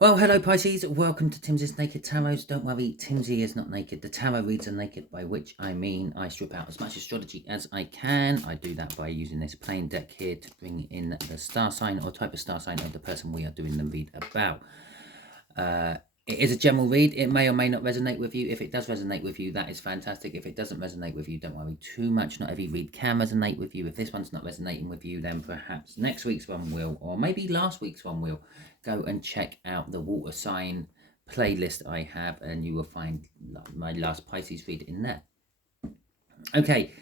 Well, hello Pisces, welcome to Timsy's Naked Tarot. Don't worry, Timsy is not naked. The tarot reads are naked, by which I mean I strip out as much astrology as I can. I do that by using this plain deck here to bring in the star sign or type of star sign of the person we are doing the read about. It is a general read. It may or may not resonate with you. If it does resonate with you, that is fantastic. If it doesn't resonate with you, don't worry too much. Not every read can resonate with you. If this one's not resonating with you, then perhaps next week's one will, or maybe last week's one will. Go and check out the water sign playlist I have, and you will find my last Pisces read in there. Okay,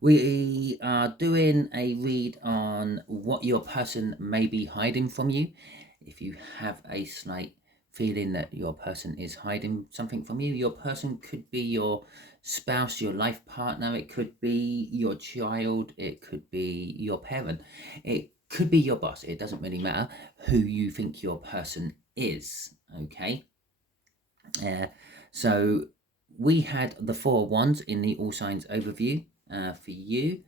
we are doing a read on what your person may be hiding from you. If you have a slight feeling that your person is hiding something from you, your person could be your spouse, your life partner, it could be your child, it could be your parent, it could be your boss. It doesn't really matter who you think your person is. Okay, so we had the Four of Wands in the All Signs overview for you.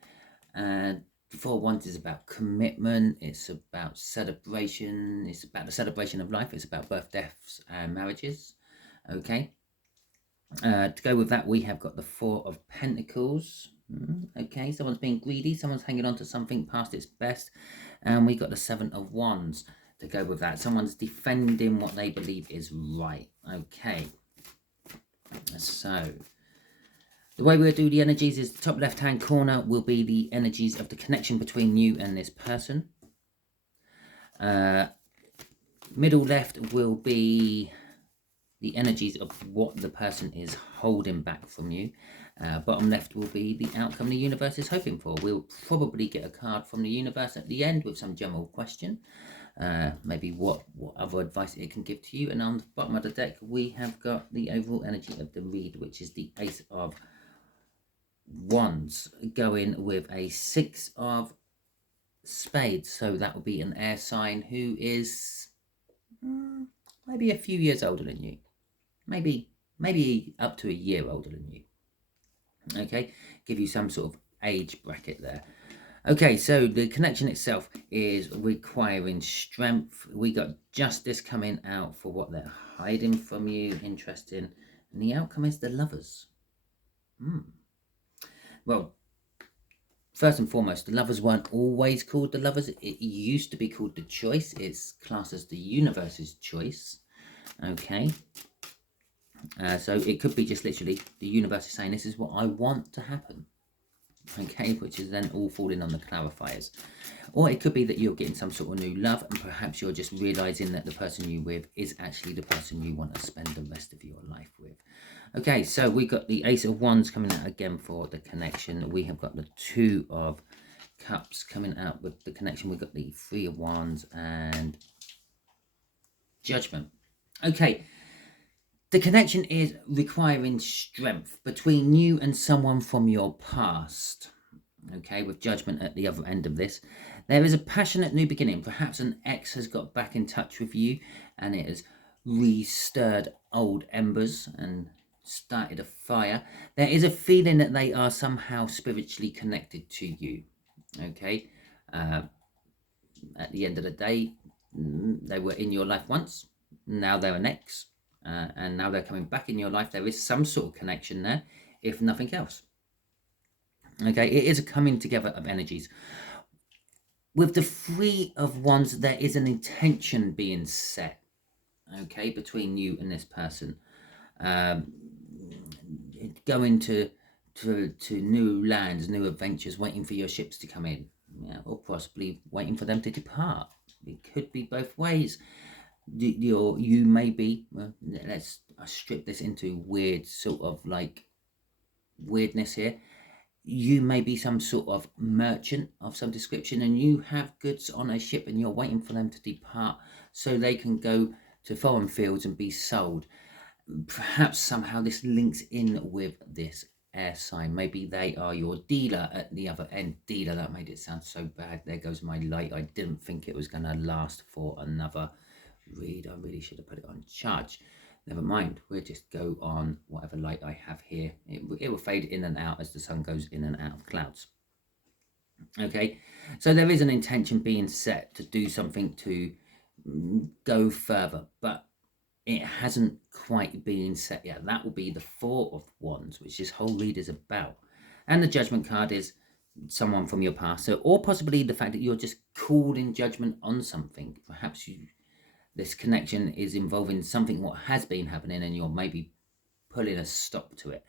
The Four of Wands is about commitment, it's about celebration, it's about the celebration of life, it's about birth, deaths, and marriages. Okay. To go with that, we have got the Four of Pentacles. Okay, someone's being greedy, someone's hanging on to something past its best. And we got the Seven of Wands to go with that. Someone's defending what they believe is right. Okay. So, the way we'll do the energies is the top left-hand corner will be the energies of the connection between you and this person. Middle left will be the energies of what the person is holding back from you. Bottom left will be the outcome the universe is hoping for. We'll probably get a card from the universe at the end with some general question. Maybe what other advice it can give to you. And on the bottom of the deck, we have got the overall energy of the read, which is the Ace of Wands, going with a Six of Spades. So that would be an air sign who is maybe a few years older than you. Maybe up to a year older than you. Okay, give you some sort of age bracket there. Okay, so the connection itself is requiring strength. We got justice coming out for what they're hiding from you. Interesting. And the outcome is the Lovers. Well, first and foremost, the Lovers weren't always called the Lovers. It used to be called the Choice. It's classed as the universe's choice. Okay. So it could be just literally the universe is saying this is what I want to happen. Okay, which is then all falling on the clarifiers. Or it could be that you're getting some sort of new love, and perhaps you're just realizing that the person you're with is actually the person you want to spend the rest of your life with. Okay, so we got the Ace of Wands coming out again for the connection. We have got the Two of Cups coming out with the connection. We've got the Three of Wands and Judgment. Okay, the connection is requiring strength between you and someone from your past. Okay, with Judgment at the other end of this. There is a passionate new beginning. Perhaps an ex has got back in touch with you and it has re-stirred old embers and started a fire. There is a feeling that they are somehow spiritually connected to you. Okay, at the end of the day, they were in your life once. Now they're an ex. And now they're coming back in your life. There is some sort of connection there, if nothing else. Okay, it is a coming together of energies. With the Three of Wands, there is an intention being set, okay, between you and this person. Going to new lands, new adventures, waiting for your ships to come in, or possibly waiting for them to depart. It could be both ways. You may be, let's strip this into weird sort of like weirdness here. You may be some sort of merchant of some description and you have goods on a ship and you're waiting for them to depart so they can go to foreign fields and be sold. Perhaps somehow this links in with this air sign. Maybe they are your dealer at the other end. Dealer, that made it sound so bad. There goes my light. I didn't think it was going to last for another read. I really should have put it on charge. Never mind, we'll just go on whatever light I have here. It will fade in and out as the sun goes in and out of clouds. Okay, so there is an intention being set to do something to go further, but it hasn't quite been set yet. That will be the Four of Wands, which this whole read is about. And the Judgment card is someone from your past. So, or possibly the fact that you're just called in judgment on something. Perhaps this connection is involving something what has been happening and you're maybe pulling a stop to it.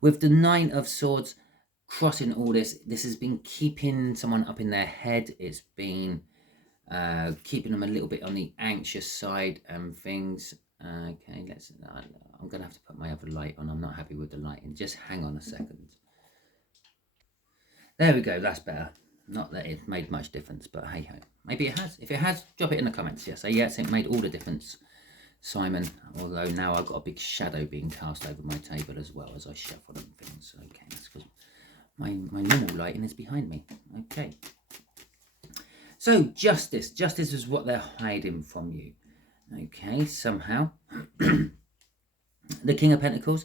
With the Nine of Swords crossing all this has been keeping someone up in their head. It's been keeping them a little bit on the anxious side and things. Okay, I'm going to have to put my other light on. I'm not happy with the lighting. Just hang on a second. There we go, that's better. Not that it made much difference, but hey ho. Maybe it has. If it has, drop it in the comments. Yes, say yes, it made all the difference, Simon. Although now I've got a big shadow being cast over my table as well as I shuffle and things. Okay, that's because my normal lighting is behind me. Okay. So justice. Justice is what they're hiding from you. Okay, somehow. The King of Pentacles.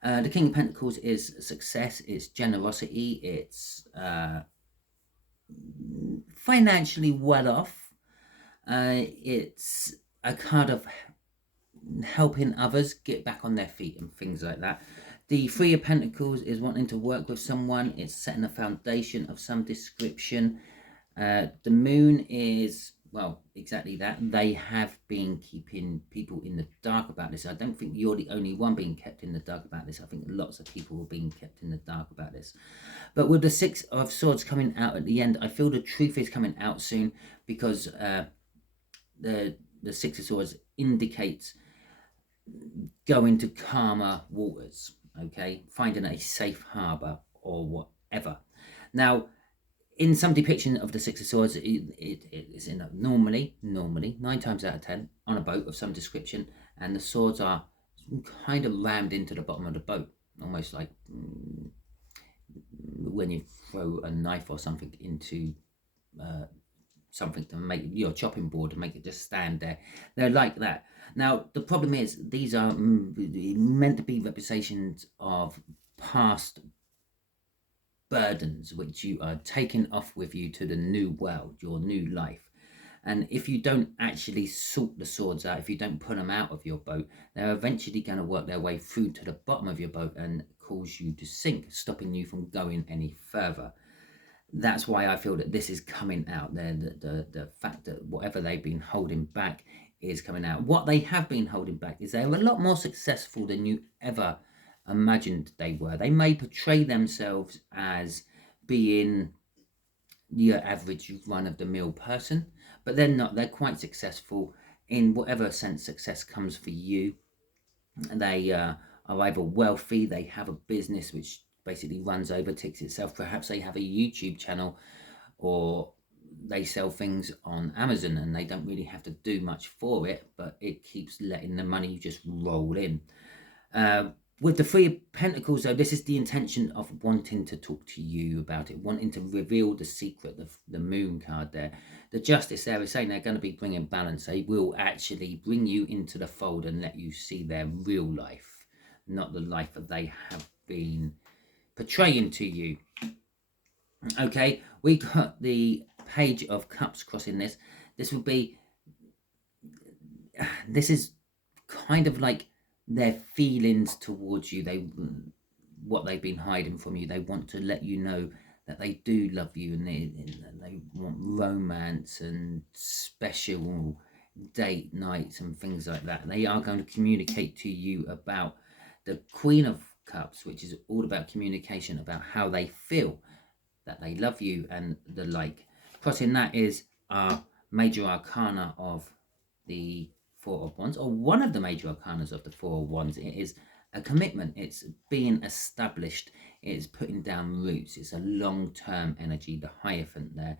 The King of Pentacles is success, it's generosity, it's financially well off. It's a card of helping others get back on their feet and things like that. The Three of Pentacles is wanting to work with someone. It's setting a foundation of some description. The Moon is, well, exactly that. They have been keeping people in the dark about this. I don't think you're the only one being kept in the dark about this. I think lots of people are being kept in the dark about this. But with the Six of Swords coming out at the end, I feel the truth is coming out soon, because the Six of Swords indicates going to calmer waters, okay? Finding a safe harbour or whatever. Now, in some depiction of the Six of Swords, it is in normally 9 times out of 10 on a boat of some description, and the swords are kind of rammed into the bottom of the boat, almost like when you throw a knife or something into something to make your chopping board to make it just stand there. They're like that. Now, the problem is these are meant to be representations of past burdens which you are taking off with you to the new world, your new life. And if you don't actually sort the swords out, if you don't put them out of your boat, they're eventually going to work their way through to the bottom of your boat and cause you to sink, stopping you from going any further. That's why I feel that this is coming out there. The fact that whatever they've been holding back is coming out. What they have been holding back is they're a lot more successful than you ever imagined they were. They may portray themselves as being your average run-of-the-mill person, but they're not. They're quite successful in whatever sense success comes for you. They are either wealthy, they have a business which basically runs over, ticks itself. Perhaps they have a YouTube channel, or they sell things on Amazon and they don't really have to do much for it, but it keeps letting the money just roll in. With the Three of Pentacles, though, this is the intention of wanting to talk to you about it, wanting to reveal the secret, the Moon card there. The Justice there is saying they're going to be bringing balance. They will actually bring you into the fold and let you see their real life, not the life that they have been portraying to you. Okay, we got the Page of Cups crossing this. This is kind of like their feelings towards you, what they've been hiding from you. They want to let you know that they do love you, and they want romance and special date nights and things like that. They are going to communicate to you about the Queen of Cups, which is all about communication, about how they feel, that they love you and the like. Crossing that is our major arcana of the Four of Wands, or one of the major arcanas of the Four of Wands. It is a commitment. It's being established. It's putting down roots. It's a long-term energy. The Hierophant there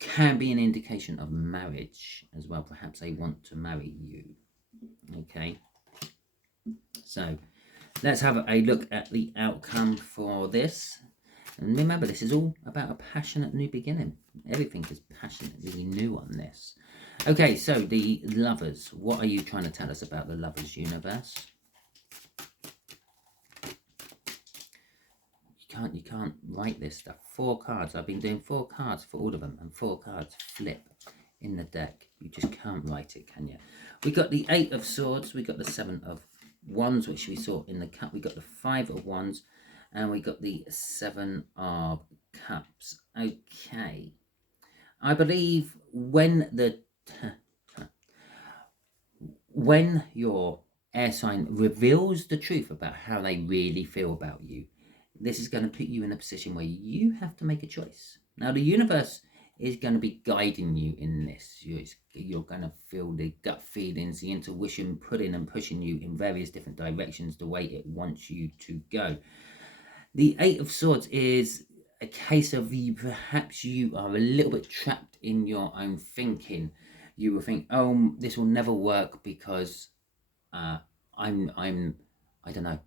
can be an indication of marriage as well. Perhaps they want to marry you. Okay. So let's have a look at the outcome for this. And remember, this is all about a passionate new beginning. Everything is passionately new on this. Okay, so the Lovers. What are you trying to tell us about the Lovers, universe? You can't write this stuff. 4 cards. I've been doing 4 cards for all of them, and 4 cards flip in the deck. You just can't write it, can you? We got the 8 of Swords, we got the 7 of Wands, which we saw in the cup. We got the 5 of Wands, and we got the 7 of Cups. Okay. I believe when your air sign reveals the truth about how they really feel about you, this is going to put you in a position where you have to make a choice. Now, the universe is going to be guiding you in this. You're going to feel the gut feelings, the intuition pulling and pushing you in various different directions the way it wants you to go. The 8 of Swords is a case of perhaps you are a little bit trapped in your own thinking. You will think, oh, this will never work because I'm I don't know,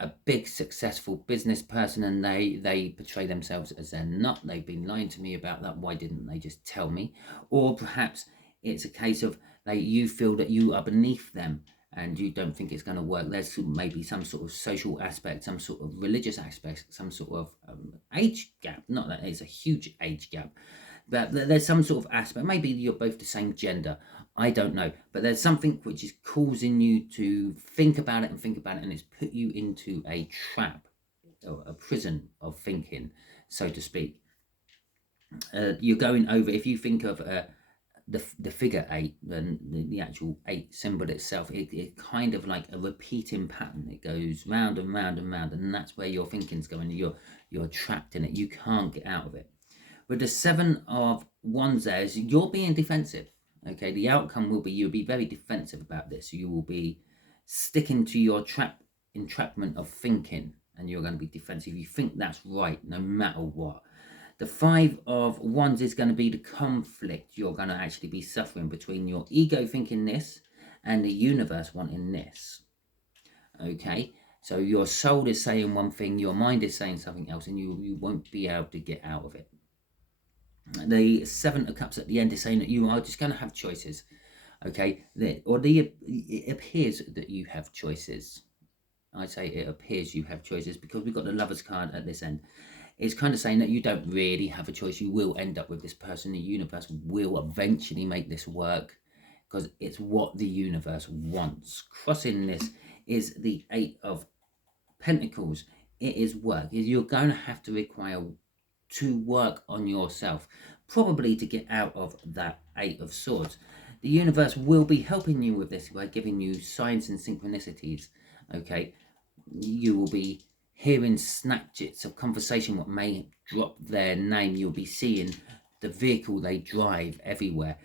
a big successful business person, and they portray themselves as they're not. They've been lying to me about that. Why didn't they just tell me? Or perhaps it's a case of you feel that you are beneath them and you don't think it's going to work. There's maybe some sort of social aspect, some sort of religious aspect, some sort of age gap. Not that it's a huge age gap, but there's some sort of aspect. Maybe you're both the same gender. I don't know. But there's something which is causing you to think about it, and it's put you into a trap, or a prison of thinking, so to speak. You're going over, if you think of the figure 8, then the actual 8 symbol itself, it kind of like a repeating pattern. It goes round and round and round, and that's where your thinking's going. You're trapped in it. You can't get out of it. With the 7 of Wands there, is you're being defensive. Okay, the outcome will be you'll be very defensive about this. You will be sticking to your entrapment of thinking, and you're going to be defensive. You think that's right no matter what. The 5 of Wands is going to be the conflict you're going to actually be suffering between your ego thinking this and the universe wanting this. Okay, so your soul is saying one thing, your mind is saying something else, and you won't be able to get out of it. The 7 of Cups at the end is saying that you are just going to have choices. Okay, it appears that you have choices. I say it appears you have choices because we've got the Lovers card at this end. It's kind of saying that you don't really have a choice. You will end up with this person. The universe will eventually make this work because it's what the universe wants. Crossing this is the 8 of Pentacles. It is work. You're going to have to require to work on yourself, probably to get out of that 8 of Swords. The universe will be helping you with this by giving you signs and synchronicities. Okay, you will be hearing snatches of conversation what may drop their name. You'll be seeing the vehicle they drive everywhere,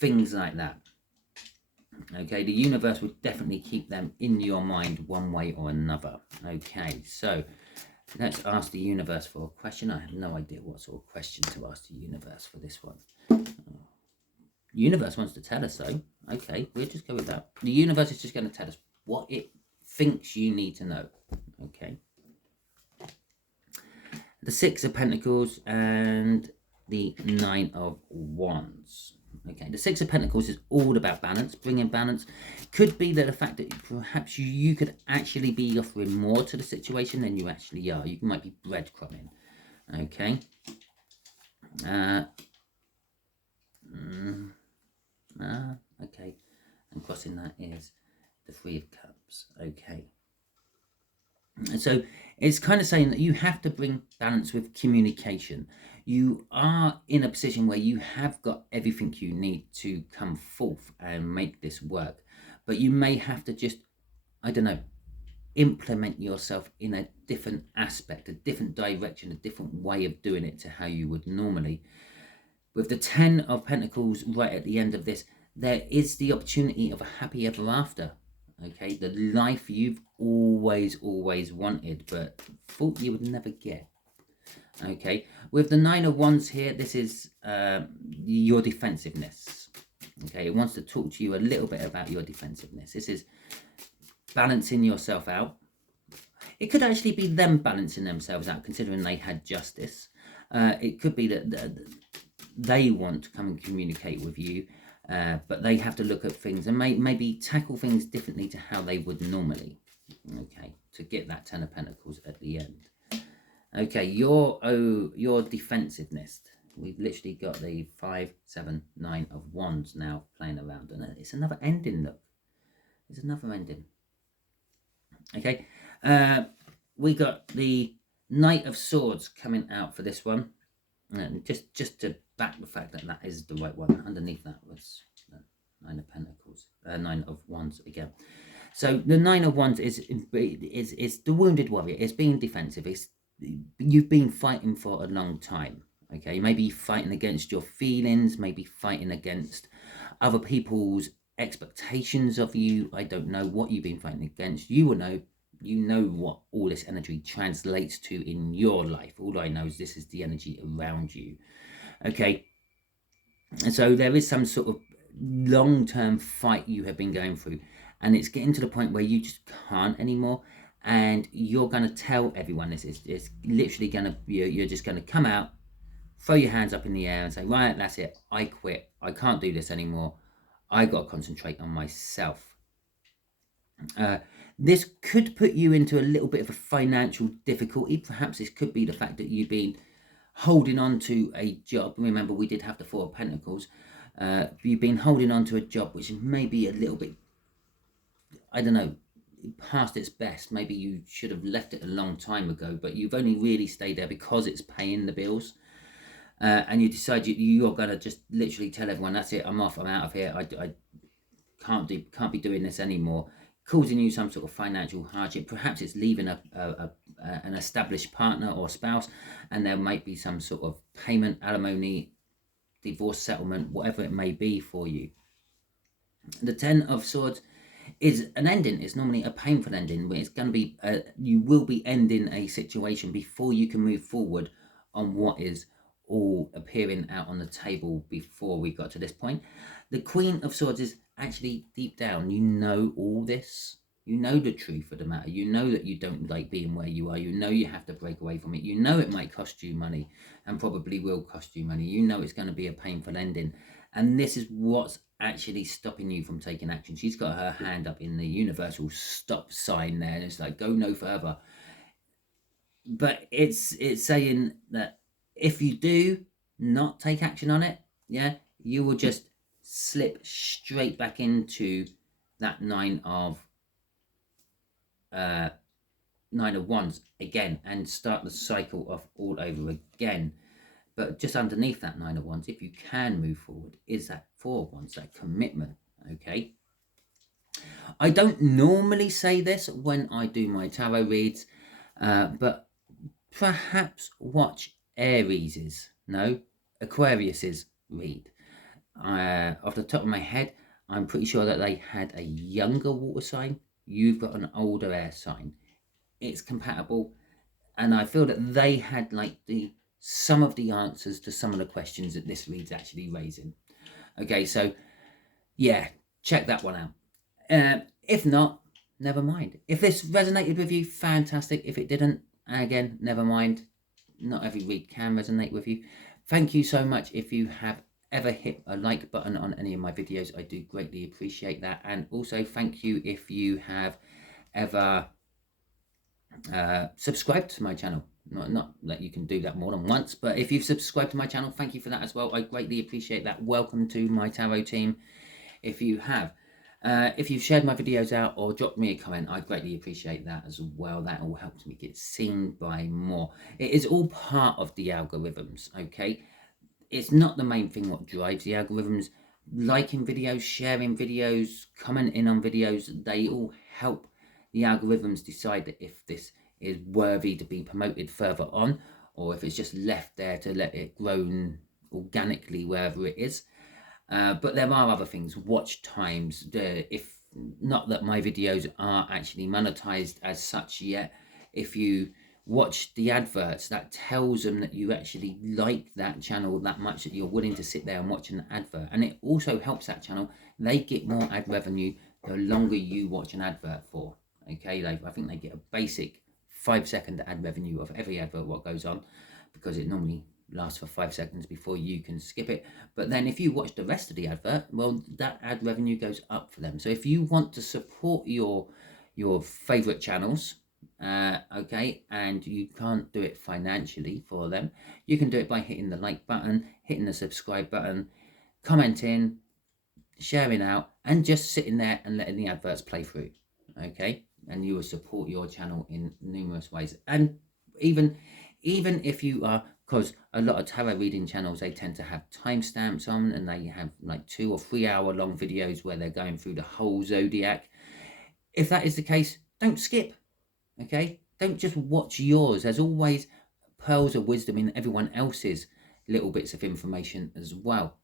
things like that. Okay, the universe will definitely keep them in your mind one way or another. Okay, so let's ask the universe for a question. I have no idea what sort of question to ask the universe for this one. The universe wants to tell us, though. Okay, we'll just go with that. The universe is just going to tell us what it thinks you need to know. Okay. The 6 of Pentacles and the 9 of Wands. Okay, the 6 of Pentacles is all about balance, bringing balance. Could be that the fact that perhaps you could actually be offering more to the situation than you actually are. You might be breadcrumbing. Okay. Okay. And crossing that is the 3 of Cups. Okay. So it's kind of saying that you have to bring balance with communication. You are in a position where you have got everything you need to come forth and make this work. But you may have to just, I don't know, implement yourself in a different aspect, a different direction, a different way of doing it to how you would normally. With the 10 of Pentacles right at the end of this, there is the opportunity of a happy ever after. Okay, the life you've always wanted, but thought you would never get. Okay, with the 9 of Wands here, this is your defensiveness. Okay, it wants to talk to you a little bit about your defensiveness. This is balancing yourself out. It could actually be them balancing themselves out, considering they had justice. It could be that they want to come and communicate with you. But they have to look at things and maybe tackle things differently to how they would normally. Okay, to get that 10 of Pentacles at the end. Okay, your defensiveness. we've literally got the 5, 7, 9 of Wands now playing around, and it's another ending. Look, it's another ending. Okay, we got the Knight of Swords coming out for this one, and just to back the fact that that is the right one. Underneath that was the 9 of Pentacles, 9 of Wands again. So the 9 of Wands is the wounded warrior. It's being defensive. You've been fighting for a long time. Okay, maybe fighting against your feelings, maybe fighting against other people's expectations of you. I don't know what you've been fighting against. You will know. You know what all this energy translates to in your life. All I know is this is the energy around you. Okay, and so there is some sort of long-term fight you have been going through, and it's getting to the point where you just can't anymore, and you're going to tell everyone this. It's literally going to, you're just going to come out, throw your hands up in the air and say, right, that's it, I quit, I can't do this anymore, I got to concentrate on myself. This could put you into a little bit of a financial difficulty. Perhaps this could be the fact that you've been holding on to a job. Remember, we did have the 4 of Pentacles. You've been holding on to a job which is maybe a little bit, I don't know, past its best. Maybe you should have left it a long time ago, but you've only really stayed there because it's paying the bills. And you decide you're going to just literally tell everyone, that's it, I'm off, I'm out of here, I can't be doing this anymore, causing you some sort of financial hardship. Perhaps it's leaving an established partner or spouse, and there might be some sort of payment, alimony, divorce settlement, whatever it may be for you. The 10 of Swords is an ending. It's normally a painful ending, where it's going to be, you will be ending a situation before you can move forward on what is all appearing out on the table before we got to this point. The Queen of Swords is actually deep down, you know all this. You know the truth of the matter. You know that you don't like being where you are. You know you have to break away from it. You know it might cost you money, and probably will cost you money. You know it's going to be a painful ending. And this is what's actually stopping you from taking action. She's got her hand up in the universal stop sign there, and it's like, go no further. But it's saying that if you do not take action on it, yeah, you will just slip straight back into that 9 of Wands again, and start the cycle of all over again. But just underneath that 9 of Wands, if you can move forward, is that 4 of Wands, that commitment. Okay, I don't normally say this when I do my tarot reads, but perhaps watch Aquarius's read. Off the top of my head, I'm pretty sure that they had a younger water sign. You've got an older air sign. It's compatible, and I feel that they had like some of the answers to some of the questions that this read's actually raising. Okay, so yeah, check that one out. If not, never mind. If this resonated with you, fantastic. If it didn't, again, never mind. Not every read can resonate with you. Thank you so much. If you have ever hit a like button on any of my videos, I do greatly appreciate that. And also thank you if you have ever subscribed to my channel. Not that you can do that more than once, but if you've subscribed to my channel, thank you for that as well. I greatly appreciate that. Welcome to my tarot team if you have. If you've shared my videos out or dropped me a comment, I greatly appreciate that as well. That all helps me get seen by more. It is all part of the algorithms, okay? It's not the main thing what drives the algorithms. Liking videos, sharing videos, commenting on videos, they all help the algorithms decide that if this is worthy to be promoted further on, or if it's just left there to let it grow organically wherever it is. But there are other things, watch times, if not that my videos are actually monetized as such yet. If you watch the adverts, that tells them that you actually like that channel that much, that you're willing to sit there and watch an advert. And it also helps that channel. They get more ad revenue the longer you watch an advert for. Okay, I think they get a basic 5-second ad revenue of every advert what goes on, because it normally lasts for 5 seconds before you can skip it. But then if you watch the rest of the advert, well, that ad revenue goes up for them. So if you want to support your favorite channels, okay, and you can't do it financially for them, you can do it by hitting the like button, hitting the subscribe button, commenting, sharing out, and just sitting there and letting the adverts play through. Okay, and you will support your channel in numerous ways. And even if you are, because a lot of tarot reading channels, they tend to have timestamps on, and they have like 2 or 3 hour long videos where they're going through the whole zodiac. If that is the case, don't skip. Okay, don't just watch yours. There's always pearls of wisdom in everyone else's little bits of information as well.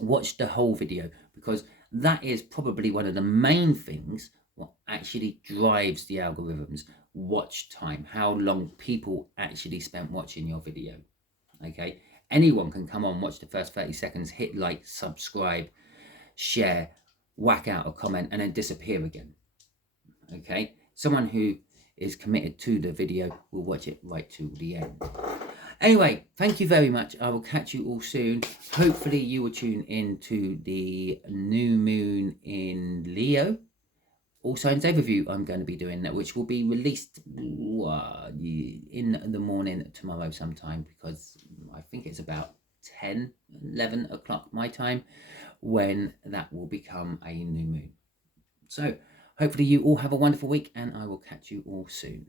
Watch the whole video, because that is probably one of the main things what actually drives the algorithms. Watch time, how long people actually spent watching your video. Okay, anyone can come on, watch the first 30 seconds, hit like, subscribe, share, whack out a comment, and then disappear again. Okay, someone who is committed to the video will watch it right to the end. Anyway, thank you very much. I will catch you all soon. Hopefully you will tune in to the new moon in Leo. All signs overview I'm going to be doing that, which will be released in the morning tomorrow sometime, because I think it's about 11 o'clock my time when that will become a new moon. So hopefully you all have a wonderful week, and I will catch you all soon.